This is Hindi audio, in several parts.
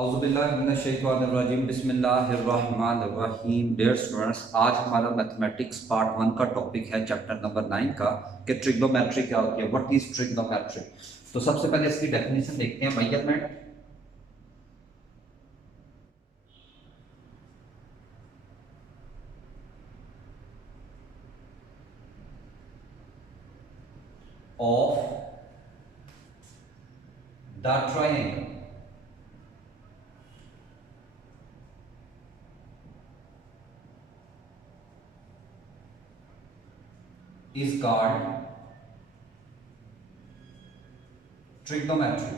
औज़ुबिल्लाहिमिनश्शैतानिर्रजीम बिस्मिल्लाहिर्रहमानिर्रहीम। डियर स्टूडेंट्स, आज हमारा मैथमेटिक्स पार्ट 1 का टॉपिक है चैप्टर नंबर 9 का कि ट्रिग्नोमेट्री क्या होती है, व्हाट इज ट्रिग्नोमेट्री। तो सबसे पहले इसकी डेफिनेशन देखते हैं। Measurement of the triangle is called trigonometry।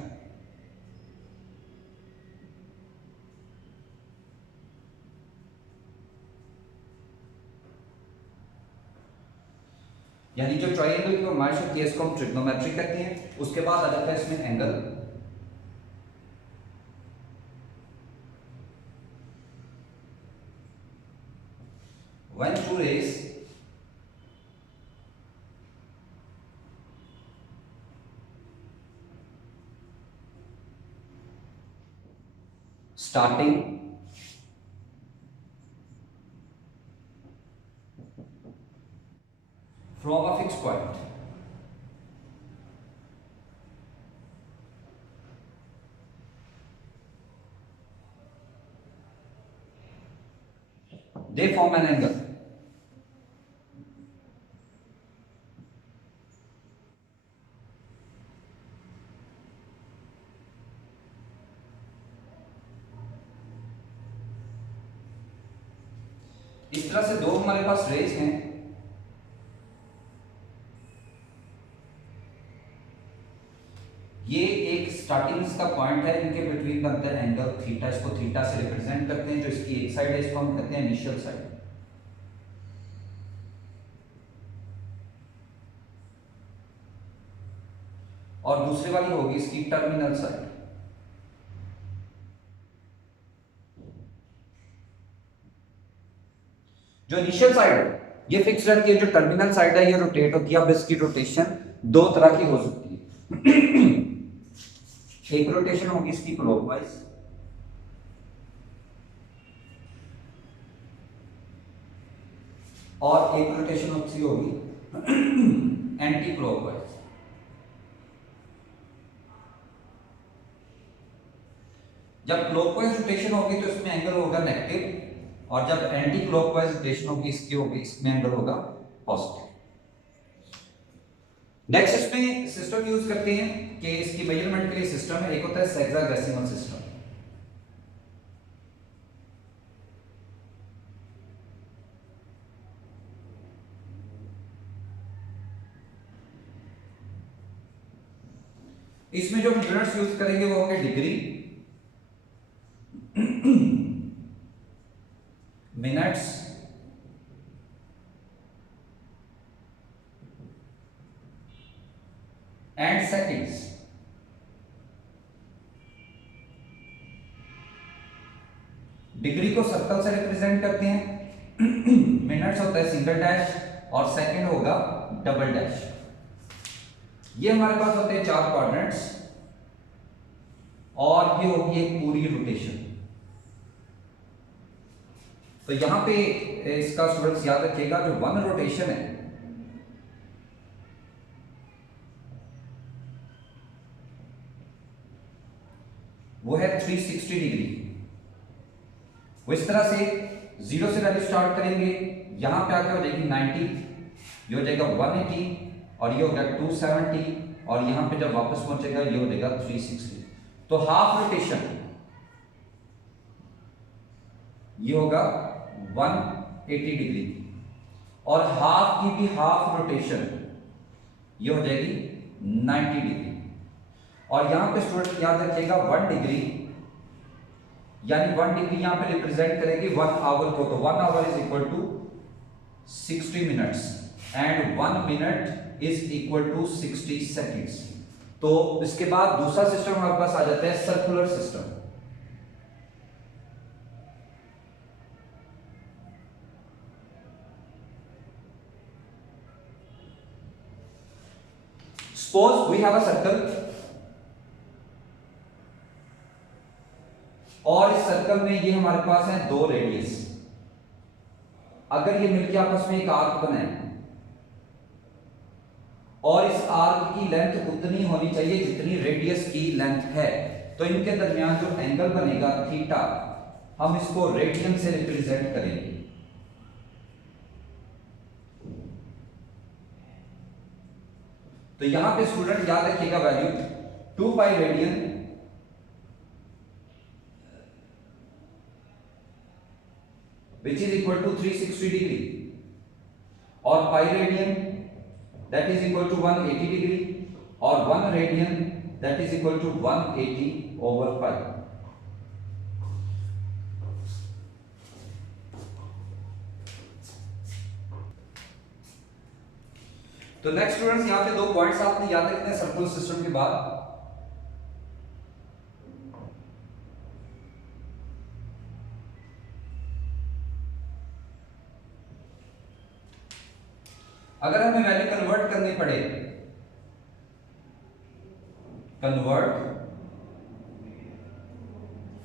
यानी जो ट्रायंगल की नुमाइश होती है इसको हम ट्रिग्नोमेट्री कहते हैं। उसके बाद आ जाता है इसमें angle. When two rays starting from a fixed point they form an angle। इस तरह से दो हमारे पास रेज हैं। ये एक स्टार्टिंग का पॉइंट है, इनके बिटवीन बनता है एंगल थीटा। इसको थीटा से रिप्रेजेंट करते हैं। जो इसकी एक साइड है इसको हम कहते हैं इनिशियल साइड, और दूसरी वाली होगी इसकी टर्मिनल साइड। जो इनिशियल साइड है ये फिक्स रहती है, जो टर्मिनल साइड है ये रोटेट होती है। अब इसकी रोटेशन दो तरह की हो सकती है। एक रोटेशन होगी इसकी क्लॉकवाइज, और एक रोटेशन होती होगी एंटी क्लॉकवाइज। जब क्लॉकवाइज रोटेशन होगी तो इसमें एंगल होगा नेगेटिव, और जब एंटी क्लॉकवाइज रोटेशन होगी इसकी होगी इसमें एंगल होगा पॉजिटिव। नेक्स्ट इसमें सिस्टम यूज करते हैं कि इसकी मेजरमेंट के लिए सिस्टम है। एक होता है सेक्साडेसिमल सिस्टम। इसमें जो हम यूनिट्स यूज करेंगे वो होंगे degree, minutes, and seconds. Degree को सर्कल से रिप्रेजेंट करते हैं, मिनट्स होता है सिंगल डैश, और सेकंड होगा डबल डैश। ये हमारे पास होते हैं चार कोऑर्डिनेट्स, और ये होगी एक पूरी रोटेशन। तो यहां पे इसका स्टूडेंट्स याद रखिएगा, जो वन रोटेशन है वो है 360 डिग्री। वो इस तरह से जीरो से वैल्यू स्टार्ट करेंगे, यहां पे आके हो जाएगी 90, ये हो जाएगा 180, और ये हो गया 270, और यहां पे जब वापस पहुंचेगा ये हो जाएगा 360। तो हाफ रोटेशन ये होगा 180 डिग्री, और हाफ की भी हाफ रोटेशन ये हो जाएगी 90 डिग्री। और यहां पे स्टूडेंट याद रखिएगा 1 डिग्री, यानी 1 डिग्री यहां पे रिप्रेजेंट करेगी 1 आवर को। तो 1 hour is equal to 60 minutes, and 1 minute is equal to 60 seconds. तो इसके बाद दूसरा सिस्टम हमारे पास आ जाता है circular system. Suppose we have a circle और इस सर्कल में ये हमारे पास है दो रेडियस। अगर ये मिलकर आपस में एक आर्क बनाए और इस आर्क की लेंथ उतनी होनी चाहिए जितनी रेडियस की लेंथ है, तो इनके दरमियान जो एंगल बनेगा थीटा, हम इसको रेडियन से रिप्रेजेंट करेंगे। तो यहां पे स्टूडेंट याद रखिएगा value 2 pi radian which is equal to 360 degree और pi radian that is equal to 180 degree और 1 radian that is equal to 180 over pi. तो नेक्स्ट स्टूडेंट्स यहां पे दो पॉइंट्स आपने याद रखने हैं सर्कुलर सिस्टम के बाद। अगर हमें वैल्यू कन्वर्ट करनी पड़े, convert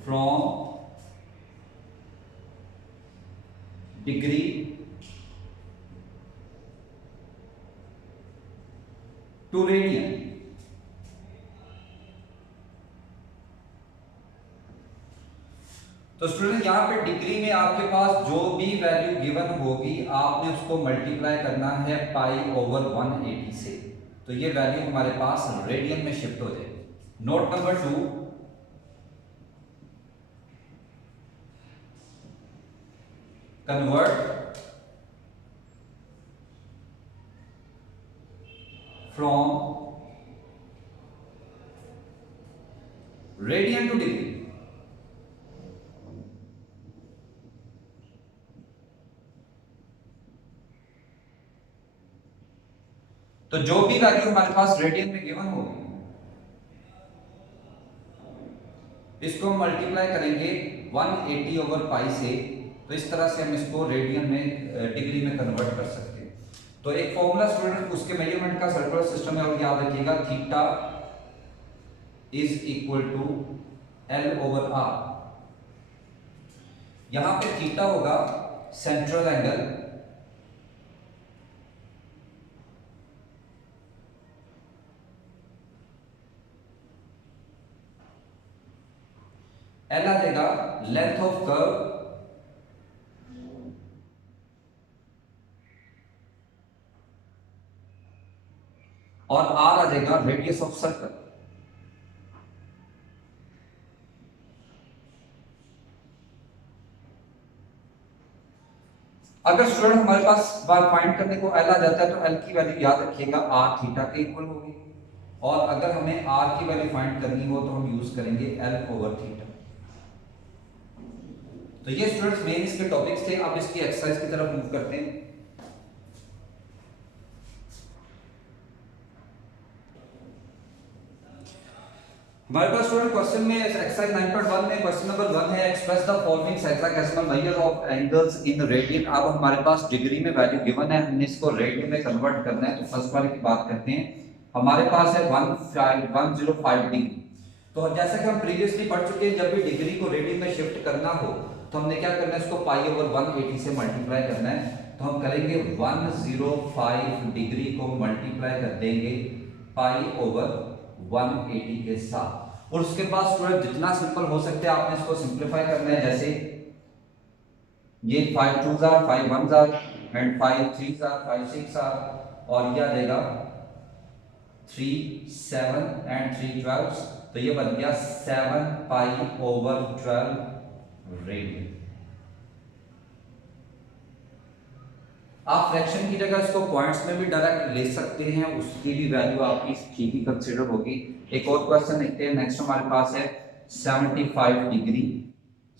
from degree to radian, तो स्टूडेंट यहां पे डिग्री में आपके पास जो भी वैल्यू गिवन होगी आपने उसको मल्टीप्लाई करना है पाई ओवर 180 से, तो ये वैल्यू हमारे पास रेडियन में शिफ्ट हो जाएगी। Note number 2, convert from radian two degree. तो जो भी वैल्यू हमारे पास रेडियन में गिवन होगी इसको हम मल्टीप्लाई करेंगे 180 ओवर पाई से, तो इस तरह से हम इसको रेडियन में डिग्री में कन्वर्ट कर सकते हैं। तो एक फॉर्मूला स्टूडेंट उसके मेजरमेंट का सर्कुलर सिस्टम है और याद रखिएगा theta is equal to L over R. यहां पे थीटा होगा सेंट्रल एंगल, एल आ जाएगा लेंथ ऑफ कर्व, और आर आ जाएगा रेडियस ऑफ सर्कल। अगर स्टूडेंट हमारे पास बार फाइंड करने को एल आ जाता है तो एल की वैल्यू याद रखिएगा आर थीटा के इक्वल होगी, और अगर हमें आर की वैल्यू फाइंड करनी हो तो हम यूज करेंगे एल ओवर थीटा। तो ये स्टूडेंट्स मेन इसके टॉपिक्स थे। अब इसकी एक्सरसाइज की तरफ मूव करते हैं। हमारे पास स्टूडेंट क्वेश्चन में एक्सरसाइज 9.1 में क्वेश्चन नंबर 1 है express the following hexadecimal measure of angles in radian. अब हमारे पास डिग्री में वैल्यू गिवन है, हमने इसको रेडियन में कन्वर्ट करना है। तो फर्स्ट वाले की बात करते हैं। हमारे पास है 105 डिग्री। तो जैसा कि हम प्रीवियसली पढ़ चुके हैं, जब भी डिग्री को रेडियन में शिफ्ट करना हो तो हमने क्या करना है, इसको पाई ओवर 180 से मल्टीप्लाई करना है। तो हम करेंगे 105 डिग्री को मल्टीप्लाई कर देंगे पाई ओवर 180 के साथ, और उसके बाद स्टूडेंट जितना सिंपल हो सकता है आपने इसको सिंपलीफाई करना है। जैसे ये 5 2s are 5 1s are and 5 3s are 5 6 are, और ये आ जाएगा 3 7 एंड 3 12, तो ये बन गया 7 पाई ओवर 12 रेडियन। आप फ्रैक्शन की जगह इसको पॉइंट्स में भी डायरेक्ट ले सकते हैं, उसकी भी वैल्यू आपकी ठीक ही कंसीडर होगी। एक और क्वेश्चन देखते हैं। नेक्स्ट हमारे पास है 75 डिग्री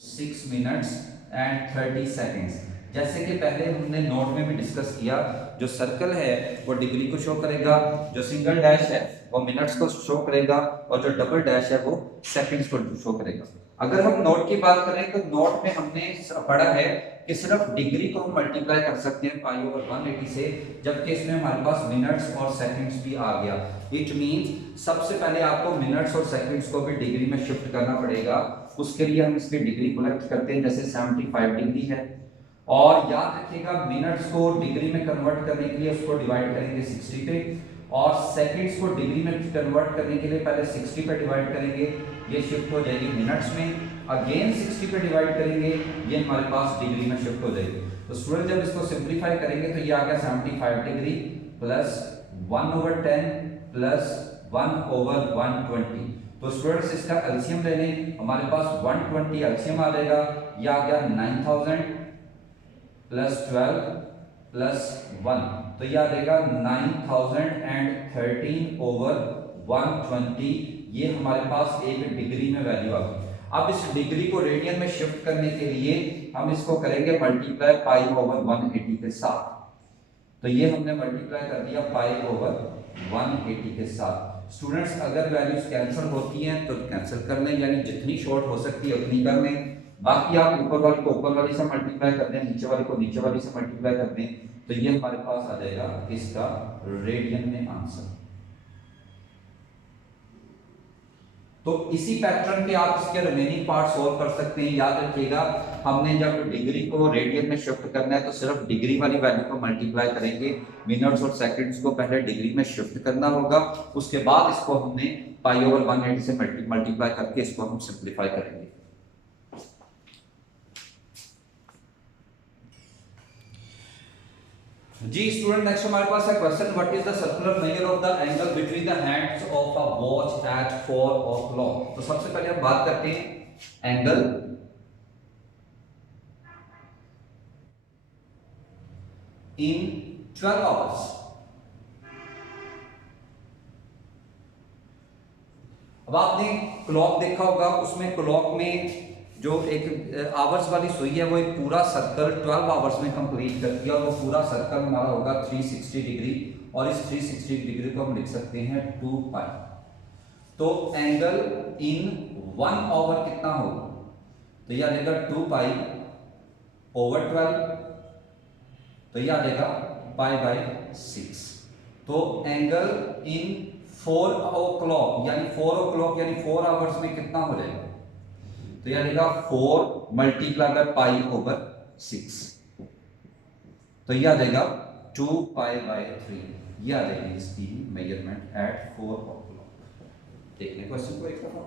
6 मिनट्स एंड 30 सेकेंड्स। जैसे कि पहले हमने नोट में भी डिस्कस किया, जो सर्कल है वो डिग्री को शो करेगा, जो सिंगल डैश है वो मिनट्स को शो करेगा और जो डबल डैश है वो सेकंड्स को शो करेगा। अगर हम नोट की बात करें तो नोट में हमने पढ़ा है कि सिर्फ डिग्री को हम मल्टीप्लाई कर सकते हैं पाई ओवर 180 से, जबकि इसमें हमारे पास मिनट्स और सेकंड्स भी आ गया। इट मींस सबसे पहले आपको मिनट्स और सेकंड्स को भी डिग्री में शिफ्ट करना पड़ेगा। उसके लिए हम इसकी डिग्री कलेक्ट करते हैं, जैसे 75 डिग्री है, और याद रखिएगा मिनट्स को डिग्री में कन्वर्ट करने के लिए उसको डिवाइड करेंगे 60 पे, और सेकंड्स को डिग्री में कन्वर्ट करने के लिए पहले 60 पे डिवाइड करेंगे, ये शिफ्ट हो जाएगी मिनट्स में, अगेन 60 पे डिवाइड करेंगे, ये हमारे पास डिग्री में शिफ्ट हो जाएगी। तो स्टूडेंट जब इसको सिंपलीफाई करेंगे तो ये आ गया 75 डिग्री प्लस 1/10 प्लस 1/120। तो स्टूडेंट्स इसका एलसीएम ले लें, हमारे पास 120 एलसीएम आ जाएगा, ये आ गया 9000 प्लस 12 प्लस 1, तो यह आ जाएगा 9013/120। ये हमारे पास एक डिग्री में वैल्यू आ गई। अब इस डिग्री को रेडियन में शिफ्ट करने के लिए हम इसको करेंगे मल्टीप्लाई पाई ओवर 180 के साथ। तो ये हमने मल्टीप्लाई कर दिया पाई ओवर 180 के साथ। स्टूडेंट्स अगर वैल्यूज कैंसिल होती हैं तो कैंसिल कर लें, यानी जितनी शॉर्ट हो सकती है उतनी कर लें। बाकी आप ऊपर वाली को ऊपर वाली से मल्टीप्लाई कर दें, नीचे वाली को नीचे वाली से मल्टीप्लाई कर दें, तो ये हमारे पास आ जाएगा इसका रेडियन में आंसर। तो इसी पैटर्न पे आप इसके रिमेनिंग पार्ट सॉल्व कर सकते हैं। याद रखिएगा हमने जब डिग्री को रेडियन में शिफ्ट करना है तो सिर्फ डिग्री वाली वैल्यू को मल्टीप्लाई करेंगे, मिनट्स और सेकंड्स को पहले डिग्री में शिफ्ट करना होगा, उसके बाद इसको हमने पाई ओवर 180 से मल्टीप्लाई करके इसको हम सिंपलीफाई करेंगे। जी स्टूडेंट नेक्स्ट हमारे पास है question, what is the circular measure of the angle between the hands of a watch at 4 o'clock। तो सबसे पहले हम बात करते हैं एंगल इन 12 आवर्स। अब आपने क्लॉक देखा होगा, उसमें क्लॉक में जो एक आवर्स वाली सुई है वो एक पूरा सर्कल 12 आवर्स में कंप्लीट करती है, और वो पूरा सर्कल हमारा होगा 360 डिग्री, और इस 360 डिग्री को हम लिख सकते हैं 2 पाई। तो एंगल इन 1 आवर कितना होगा, तो यह आ जाएगा 2 पाई ओवर 12, तो यह आ जाएगा पाई बाई 6। तो एंगल इन 4 o'clock यानी 4 o'clock यानी 4 आवर्स में कितना हो जाएगा, तो यह रहेगा 4 मल्टीप्लाई बाय पाई ओवर 6, तो यह आ जाएगा 2 पाई बाय 3। यह आ जाएगी इसकी मेजरमेंट एट 4 o'clock। देख लें क्वेश्चन को एक दफा।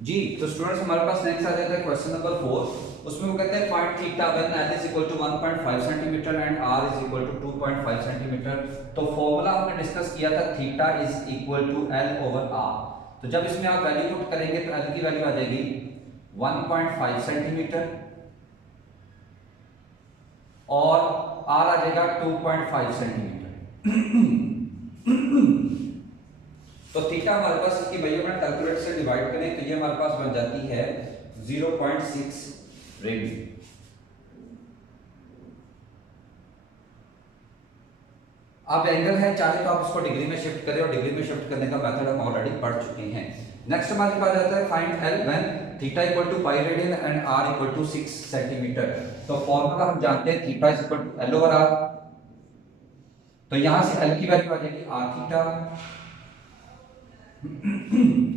जी तो स्टूडेंट्स हमारे पास नेक्स्ट आ जाता है क्वेश्चन नंबर 4। उसमें वो कहते हैं find theta when l is equal to 1.5 centimetre and r is equal to 2.5 centimetre. तो फॉर्मूला हमने डिस्कस किया था theta is equal to l over r। तो जब इसमें आप वैल्यू पुट करेंगे तो l की वैल्यू आ जाएगी 1.5 सेंटीमीटर और r आ जाएगा 2.5 सेंटीमीटर। तो थीटा हमारे पास इसकी मेजरमेंट कैलकुलेटर से डिवाइड करें तो ये हमारे पास बन जाती है 0.6 रेडियन। अब एंगल है, चाहे तो आप इसको डिग्री में शिफ्ट करें, और डिग्री में शिफ्ट करने का मेथड हम ऑलरेडी पढ़ चुके हैं। नेक्स्ट हमारे पास आता है find L when theta equal to pi radian and R equal to 6 centimetre. तो फॉर्मूला हम जानते हैं theta is equal to L over R. तो यहां से एल की वैल्यू आ जाएगी आर थीटा,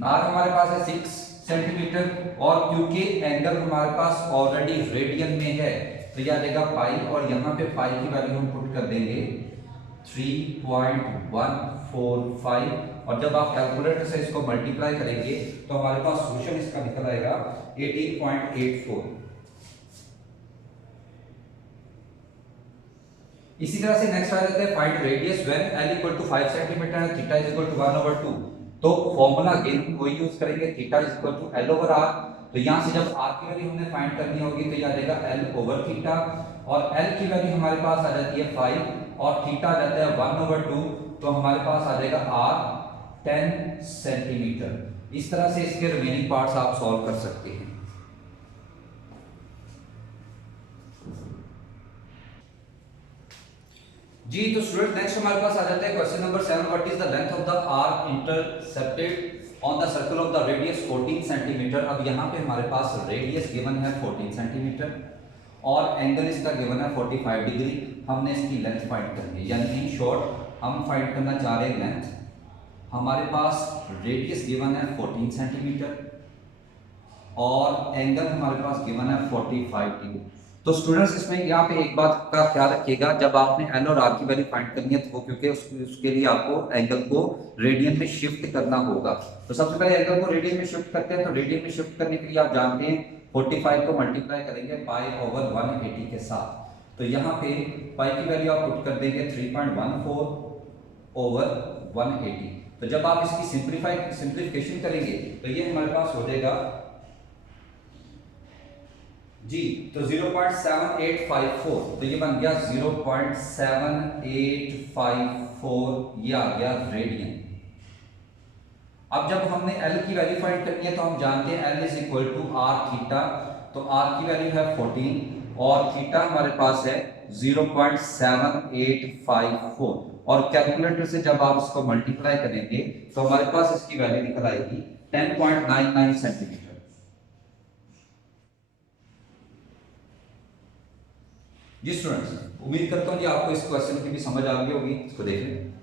आर हमारे पास है 6 सेंटीमीटर, और क्योंकि एंगल हमारे पास ऑलरेडी रेडियन में है तो यह आ जाएगा पाई, और यहाँ पे पाई की वैल्यू हम पुट कर देंगे 3.145, और जब आप कैलकुलेटर से इसको मल्टीप्लाई करेंगे तो हमारे पास सॉल्यूशन इसका निकल आएगा 18.84। इसी तरह से नेक्स्ट आ जाता है find radius when l equal to 5 centimetre and theta is equal to 1/2। तो फॉर्मूला अगेन वही यूज करेंगे, theta is equal to l over r। तो यहां से जब r की वैल्यू हमने फाइंड करनी होगी तो ये आ जाएगा l ओवर थीटा, और l की वैल्यू हमारे पास आ जाती है 5 और थीटा आ जाता है 1/2, तो हमारे पास आ जाएगा r 10 सेंटीमीटर। इस तरह से इसके रिमेनिंग पार्ट्स आप सॉल्व कर सकते हैं। जी तो स्टूडेंट नेक्स्ट हमारे पास आ जाता है question number 7, what is the length of the arc intercepted on the circle of the radius 14 centimetre. अब यहाँ पे हमारे पास रेडियस गिवन है 14 सेंटीमीटर और एंगल इसका गिवन है 45 डिग्री। हमने इसकी लेंथ फाइंड करनी है, यानी इन शॉर्ट हम फाइंड करना चाह रहे हैं लेंथ। हमारे पास रेडियस गिवन है 14 सेंटीमीटर और एंगल हमारे पास गिवन है 45 डिग्री। तो स्टूडेंट्स इसमें यहाँ पे एक बात का ख्याल रखिएगा, जब आपने एल और आर की वैल्यू फाइंड करनी है तो वो क्योंकि उसके लिए आपको एंगल को रेडियन में शिफ्ट करना होगा। तो सबसे पहले एंगल को रेडियन में शिफ्ट करते हैं। तो रेडियन में शिफ्ट करने के लिए आप जानते हैं 45 को मल्टीप्लाई करेंगे पाई ओवर 180 के साथ। तो यहाँ पे पाई की वैल्यू आप पुट कर देंगे 3.14 ओवर 180। तो जब आप इसकी सिंप्लीफिकेशन करेंगे तो ये हमारे पास हो जाएगा जी, तो 0.7854, तो ये बन गया 0.7854, ये आ गया रेडियन। अब जब हमने L की वैल्यू फाइंड करनी है तो हम जानते हैं L is equal to R theta. तो R की वैल्यू है 14 और थीटा हमारे पास है 0.7854 और कैलकुलेटर से जब आप इसको मल्टीप्लाई करेंगे तो हमारे पास इसकी वैल्यू निकल आएगी 10.99 सेंटीमीटर। जी स्टूडेंट्स, उम्मीद करता हूँ कि आपको इस क्वेश्चन की भी समझ आ गई होगी। इसको देखें।